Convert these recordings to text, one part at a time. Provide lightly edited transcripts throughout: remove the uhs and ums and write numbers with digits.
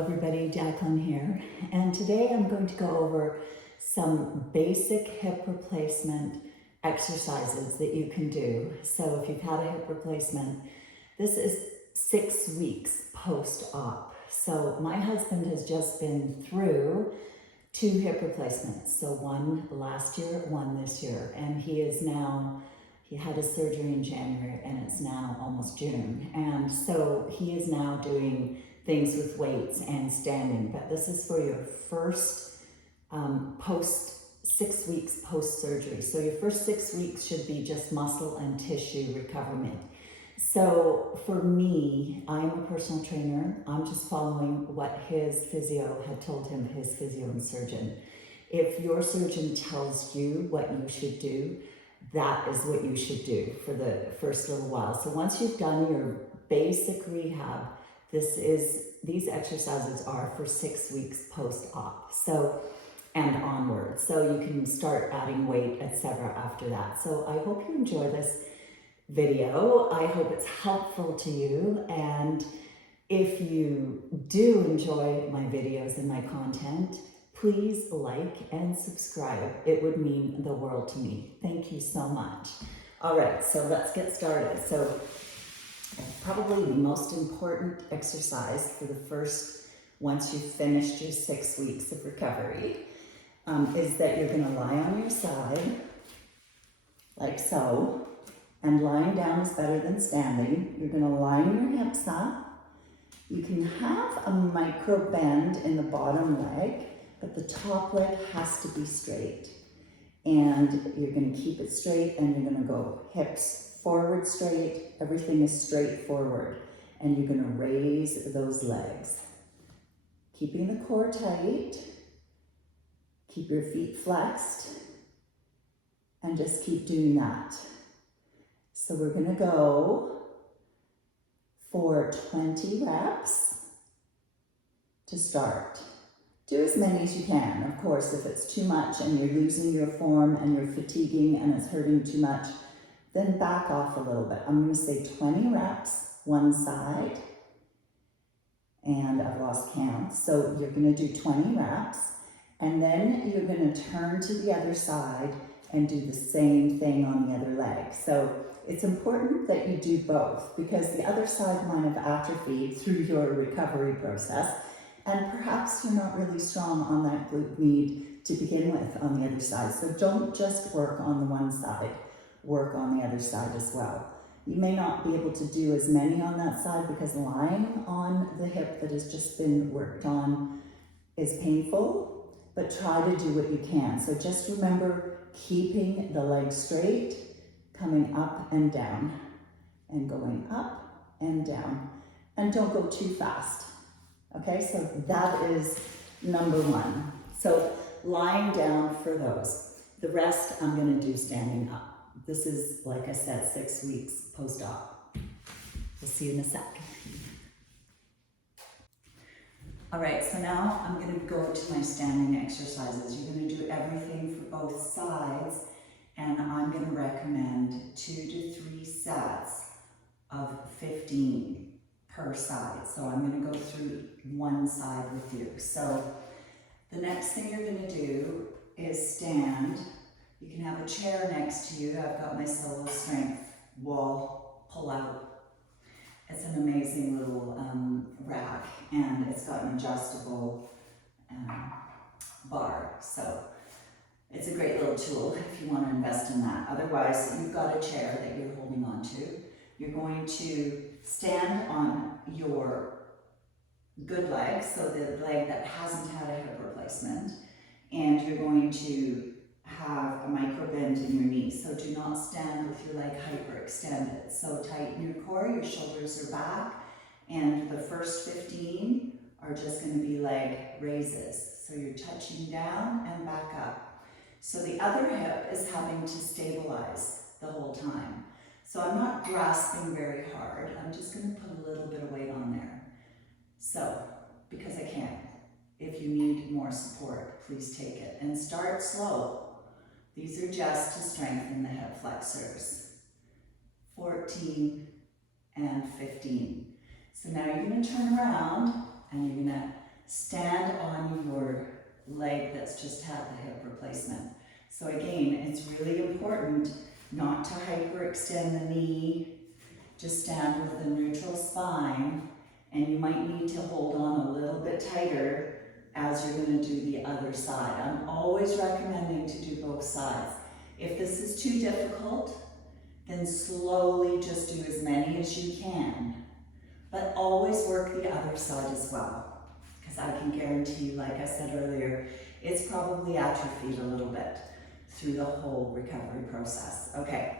Hello everybody, Jacqueline here, and today I'm going to go over some basic hip replacement exercises that you can do. So if you've had a hip replacement, this is 6 weeks post-op. So my husband has just been through 2 hip replacements. So one last year, one this year, and he had his surgery in January and it's now almost June. And so he is now doing things with weights and standing, but this is for your first 6 weeks post-surgery. So your first 6 weeks should be just muscle and tissue recovery. So for me, I am a personal trainer. I'm just following what his physio had told him, his physio and surgeon. If your surgeon tells you what you should do, that is what you should do for the first little while. So once you've done your basic rehab, these exercises are for 6 weeks post-op, and onward. So you can start adding weight, etc. after that. So I hope you enjoy this video. I hope it's helpful to you. And if you do enjoy my videos and my content, please like and subscribe. It would mean the world to me. Thank you so much. All right, so let's get started. So probably the most important exercise for the first, once you've finished your 6 weeks of recovery, is that you're going to lie on your side, like so, and lying down is better than standing. You're going to line your hips up. You can have a micro bend in the bottom leg, but the top leg has to be straight. And you're going to keep it straight, and you're going to go hips forward straight, everything is straight forward, and you're going to raise those legs. Keeping the core tight, keep your feet flexed, and just keep doing that. So we're going to go for 20 reps to start. Do as many as you can. Of course, if it's too much and you're losing your form and you're fatiguing and it's hurting too much, then back off a little bit. I'm going to say 20 reps, one side, and I've lost count. So you're going to do 20 reps, and then you're going to turn to the other side and do the same thing on the other leg. So it's important that you do both, because the other side might have atrophied through your recovery process, and perhaps you're not really strong on that glute med to begin with on the other side. So don't just work on the one side. Work on the other side as well. You may not be able to do as many on that side because lying on the hip that has just been worked on is painful, but try to do what you can. So just remember keeping the leg straight, coming up and down, and going up and down. And don't go too fast. Okay, so that is number 1. So lying down for those. The rest I'm going to do standing up. This is, like I said, 6 weeks post-op. We'll see you in a sec. All right, so now I'm going to go to my standing exercises. You're going to do everything for both sides, and I'm going to recommend 2 to 3 sets of 15 per side. So I'm going to go through one side with you. So the next thing you're going to do is stand. You can have a chair next to you. I've got my Solo Strength wall pull-out. It's an amazing little rack, and it's got an adjustable bar. So it's a great little tool if you want to invest in that. Otherwise, you've got a chair that you're holding on to. You're going to stand on your good leg, so the leg that hasn't had a hip replacement, and you're going to have a micro bend in your knees. So do not stand with your leg hyperextended. So tighten your core, your shoulders are back, and the first 15 are just going to be leg raises. So you're touching down and back up. So the other hip is having to stabilize the whole time. So I'm not grasping very hard. I'm just going to put a little bit of weight on there. So, because I can. If you need more support, please take it. And start slow. These are just to strengthen the hip flexors. 14 and 15. So now you're going to turn around and you're going to stand on your leg that's just had the hip replacement. So again, it's really important not to hyperextend the knee. Just stand with a neutral spine, and you might need to hold on a little bit tighter as you're going to do the other side. I'm always recommending to do both sides. If this is too difficult, then slowly just do as many as you can. But always work the other side as well, because I can guarantee you, like I said earlier, it's probably atrophied a little bit through the whole recovery process. Okay,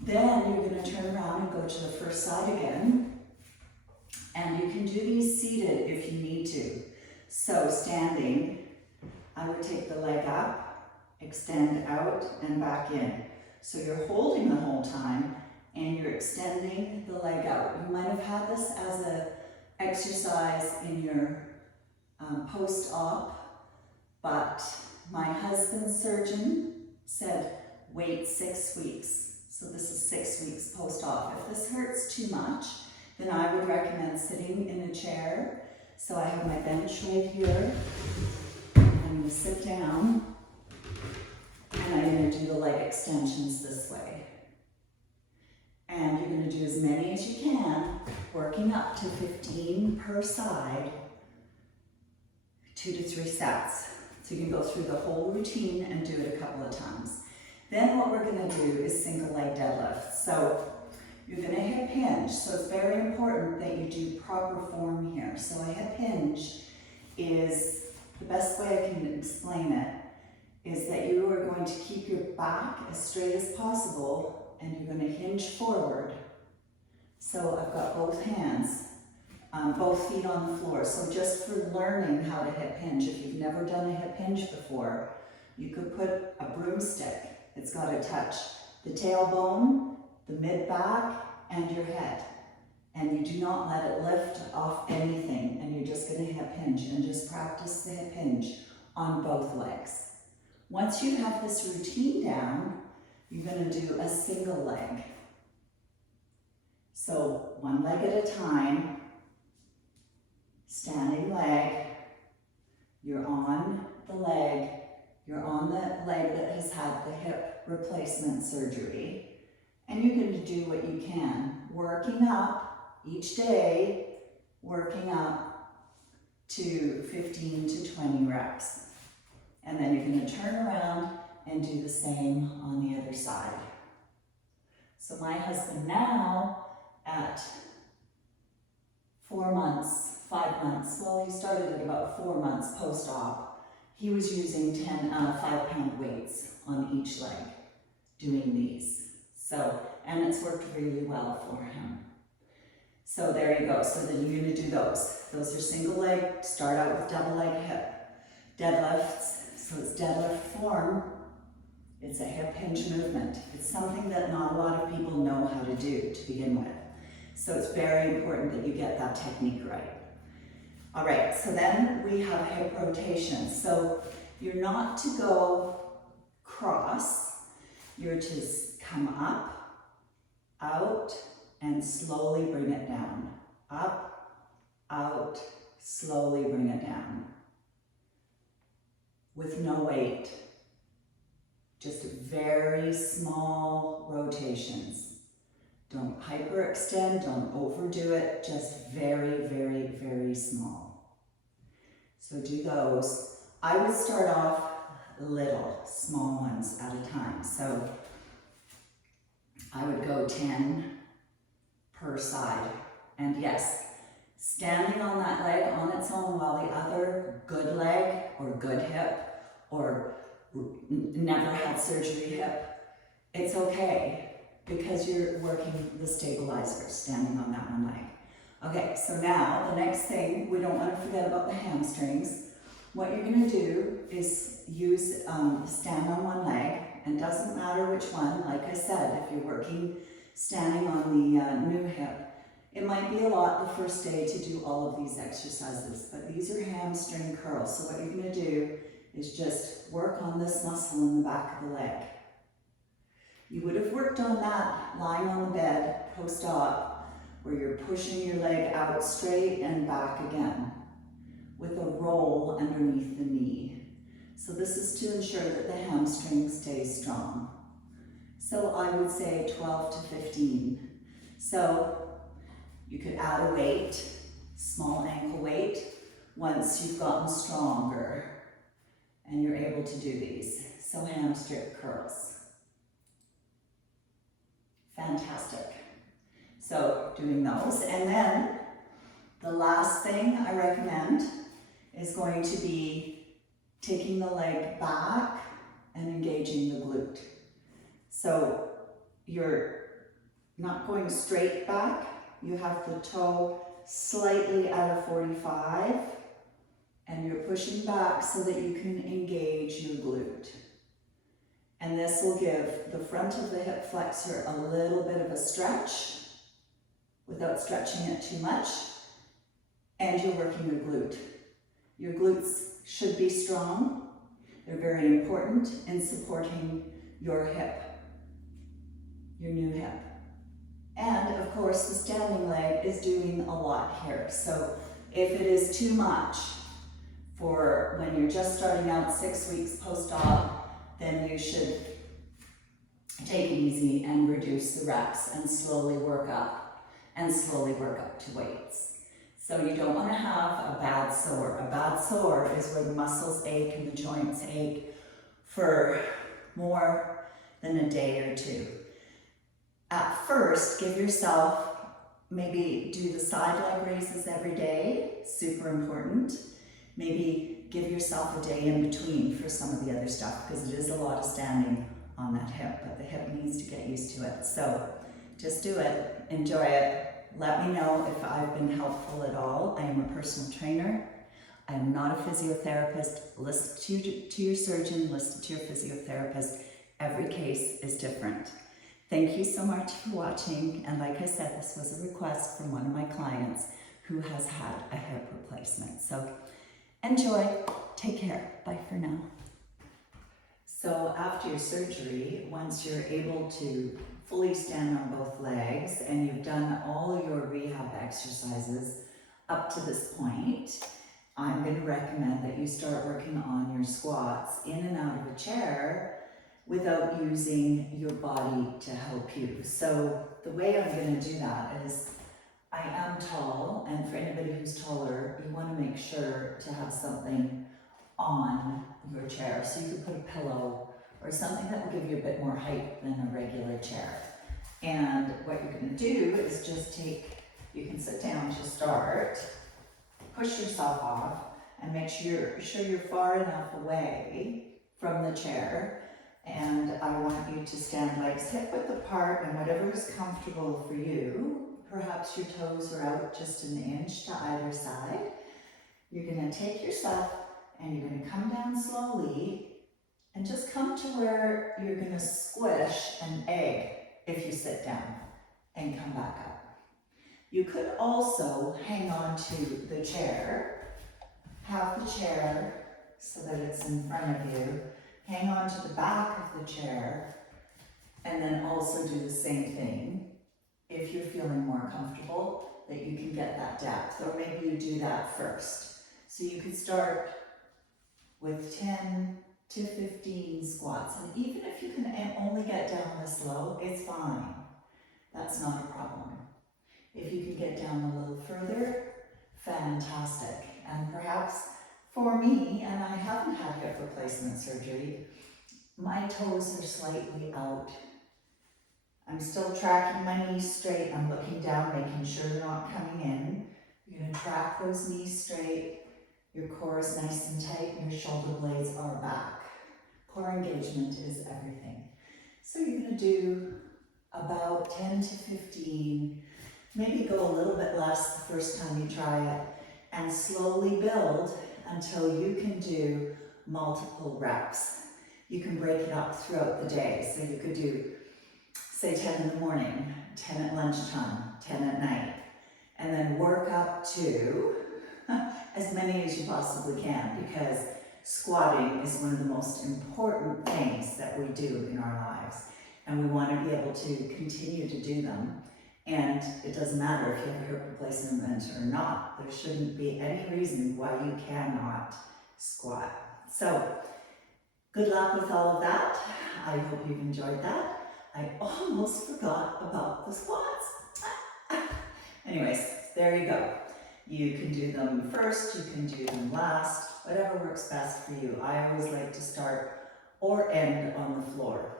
then you're going to turn around and go to the first side again, and you can do these seated if you need to. So standing, I would take the leg up, extend out and back in. So you're holding the whole time and you're extending the leg out. You might have had this as an exercise in your post-op, but my husband's surgeon said wait 6 weeks. So this is 6 weeks post-op. If this hurts too much, then I would recommend sitting in a chair. So I have my bench right here. I'm going to sit down and I'm going to do the leg extensions this way. And you're going to do as many as you can, working up to 15 per side, 2 to 3 sets. So you can go through the whole routine and do it a couple of times. Then what we're going to do is single leg deadlift. So you're going to hip hinge. So it's very important that you do proper form here. So a hip hinge is, the best way I can explain it, is that you are going to keep your back as straight as possible and you're going to hinge forward. So I've got both hands, both feet on the floor. So just for learning how to hip hinge, if you've never done a hip hinge before, you could put a broomstick. It's got to touch the tailbone, the mid-back, and your head. And you do not let it lift off anything, and you're just going to hip hinge, and just practice the hip hinge on both legs. Once you have this routine down, you're going to do a single leg. So one leg at a time, standing leg, you're on the leg that has had the hip replacement surgery, and you're going to do what you can, working up each day, working up to 15 to 20 reps. And then you're going to turn around and do the same on the other side. So my husband now, at 4 months, 5 months, well, he started at about 4 months post-op, he was using 5-pound weights on each leg, doing these. So, and it's worked really well for him. So there you go. So then you're going to do those. Those are single leg, start out with double leg hip deadlifts. So it's deadlift form. It's a hip hinge movement. It's something that not a lot of people know how to do to begin with. So it's very important that you get that technique right. All right, so then we have hip rotation. So you're not to go cross, you're to come up, out, and slowly bring it down. Up, out, slowly bring it down. With no weight. Just very small rotations. Don't hyperextend, don't overdo it, just very, very, very small. So do those. I would start off little, small ones at a time. So I would go 10 per side. And yes, standing on that leg on its own while the other good leg or good hip or never had surgery hip, it's okay because you're working the stabilizer, standing on that one leg. Okay, so now the next thing, we don't want to forget about the hamstrings. What you're going to do is use stand on one leg, and doesn't matter which one. Like I said, if you're working standing on the new hip, it might be a lot the first day to do all of these exercises, but these are hamstring curls. So what you're going to do is just work on this muscle in the back of the leg. You would have worked on that lying on the bed post-op, where you're pushing your leg out straight and back again. with a roll underneath the knee. So this is to ensure that the hamstring stays strong. So I would say 12 to 15. So you could add a weight, small ankle weight, once you've gotten stronger and you're able to do these. So hamstring curls. Fantastic. So doing those, and then the last thing I recommend is going to be taking the leg back and engaging the glute. So you're not going straight back, you have the toe slightly at a 45, and you're pushing back so that you can engage your glute. And this will give the front of the hip flexor a little bit of a stretch without stretching it too much, and you're working your glute. Your glutes should be strong. They're very important in supporting your hip, your new hip. And of course, the standing leg is doing a lot here. So if it is too much for when you're just starting out 6 weeks post-op, then you should take it easy and reduce the reps and slowly work up to weights. So you don't want to have a bad sore. A bad sore is where the muscles ache and the joints ache for more than a day or two. At first, give yourself, maybe do the side leg raises every day, super important. Maybe give yourself a day in between for some of the other stuff, because it is a lot of standing on that hip, but the hip needs to get used to it. So just do it, enjoy it. Let me know if I've been helpful at all. I am a personal trainer. I am not a physiotherapist. Listen to your surgeon, listen to your physiotherapist. Every case is different. Thank you so much for watching. And like I said, this was a request from one of my clients who has had a hip replacement. So enjoy, take care, bye for now. So after your surgery, once you're able to fully stand on both legs and you've done all your rehab exercises up to this point, I'm going to recommend that you start working on your squats in and out of a chair without using your body to help you. So the way I'm going to do that is, I am tall, and for anybody who's taller, you want to make sure to have something on your chair. So you could put a pillow or something that will give you a bit more height than a regular chair. And what you're going to do is just you can sit down to start, push yourself off, and make sure you're far enough away from the chair. And I want you to stand legs hip width apart, and whatever is comfortable for you. Perhaps your toes are out just an inch to either side. You're going to take yourself and you're going to come down slowly and just come to where you're going to squish an egg if you sit down and come back up. You could also hang on to the chair, have the chair so that it's in front of you, hang on to the back of the chair, and then also do the same thing. If you're feeling more comfortable, that you can get that depth, or maybe you do that first. So you could start with 10 to 15 squats, and even if you can only get down this low, it's fine. That's not a problem. If you can get down a little further, fantastic. And perhaps for me, and I haven't had hip replacement surgery, my toes are slightly out. I'm still tracking my knees straight. I'm looking down, making sure they're not coming in. You're going to track those knees straight. Your core is nice and tight, and your shoulder blades are back. Core engagement is everything. So you're going to do about 10 to 15, maybe go a little bit less the first time you try it, and slowly build until you can do multiple reps. You can break it up throughout the day. So you could do, say, 10 in the morning, 10 at lunchtime, 10 at night, and then work up to as many as you possibly can, because squatting is one of the most important things that we do in our lives, and we want to be able to continue to do them And it doesn't matter if you have a hip replacement or not. There shouldn't be any reason why you cannot squat. So, good luck with all of that. I hope you've enjoyed that. I almost forgot about the squats. Anyways, there you go. You can do them first, you can do them last, whatever works best for you. I always like to start or end on the floor.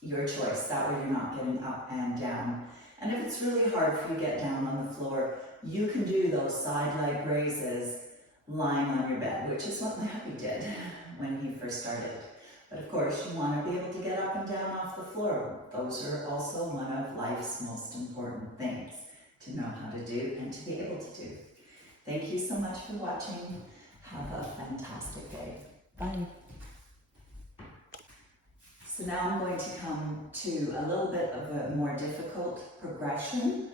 Your choice, that way you're not getting up and down. And if it's really hard for you to get down on the floor, you can do those side leg raises lying on your bed, which is what my hubby did when he first started. But of course, you want to be able to get up and down off the floor. Those are also one of life's most important things to know how to do and to be able to do. Thank you so much for watching. Have a fantastic day. Bye. So now I'm going to come to a little bit of a more difficult progression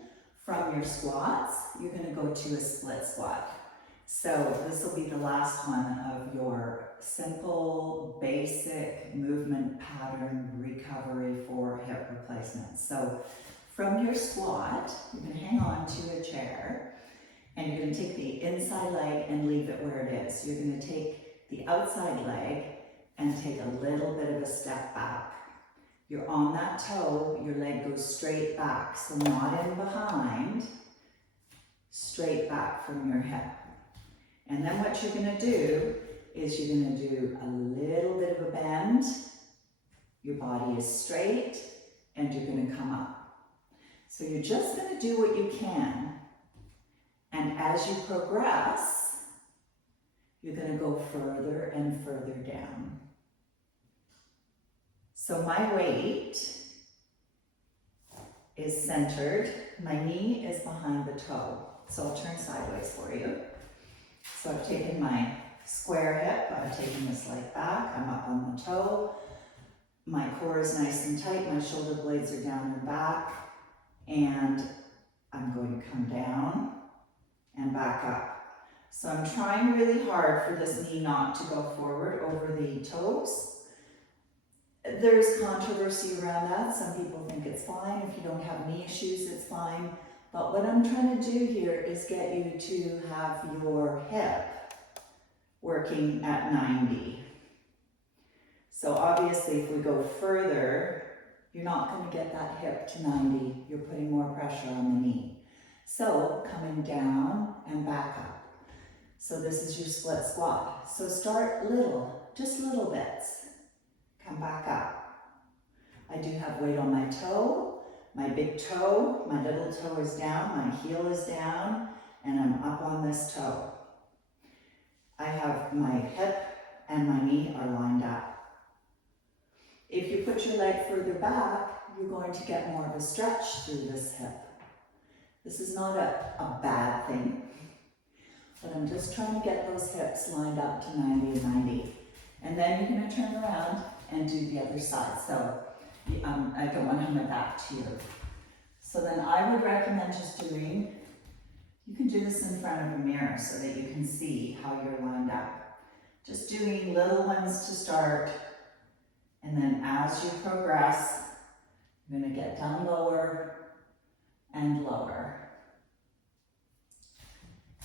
from your squats. You're going to go to a split squat. So this will be the last one of your simple, basic movement pattern recovery for hip replacement. So from your squat, you're going to hang on to a chair and you're going to take the inside leg and leave it where it is. You're going to take the outside leg and take a little bit of a step back. You're on that toe, your leg goes straight back, so not in behind, straight back from your hip. And then what you're going to do is you're going to do a little bit of a bend, your body is straight, and you're going to come up. So you're just going to do what you can, and as you progress, you're going to go further and further down. So my weight is centered, my knee is behind the toe. So I'll turn sideways for you. So I've taken my square hip, I've taken this leg back, I'm up on the toe. My core is nice and tight, my shoulder blades are down and back. And I'm going to come down and back up. So I'm trying really hard for this knee not to go forward over the toes. There's controversy around that. Some people think it's fine. If you don't have knee issues, it's fine. But what I'm trying to do here is get you to have your hip working at 90. So obviously if we go further, you're not going to get that hip to 90. You're putting more pressure on the knee. So coming down and back up. So this is your split squat. So start little, just little bits. Come back up. I do have weight on my toe, my big toe, my little toe is down, my heel is down, and I'm up on this toe. I have my hip and my knee are lined up. If you put your leg further back, you're going to get more of a stretch through this hip. This is not a bad thing, but I'm just trying to get those hips lined up to 90 and 90. And then you're going to turn around and do the other side. So I don't want to have my back to you. So then I would recommend just doing, you can do this in front of a mirror so that you can see how you're lined up. Just doing little ones to start, and then as you progress, you're going to get down lower and lower.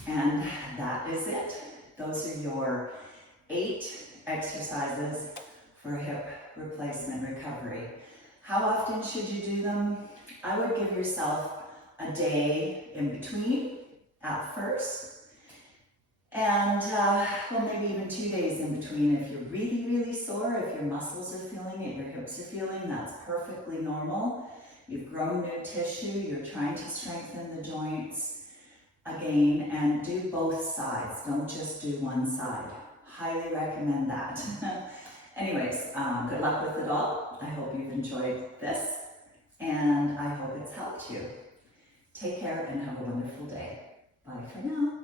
And that is it. Those are your 8 exercises for hip replacement recovery. How often should you do them? I would give yourself a day in between at first, and well, maybe even 2 days in between. If you're really, really sore, if your muscles are feeling it, your hips are feeling, that's perfectly normal. You've grown new tissue, you're trying to strengthen the joints again, and do both sides. Don't just do one side. Highly recommend that. Anyways, good luck with it all. I hope you've enjoyed this, and I hope it's helped you. Take care and have a wonderful day. Bye for now.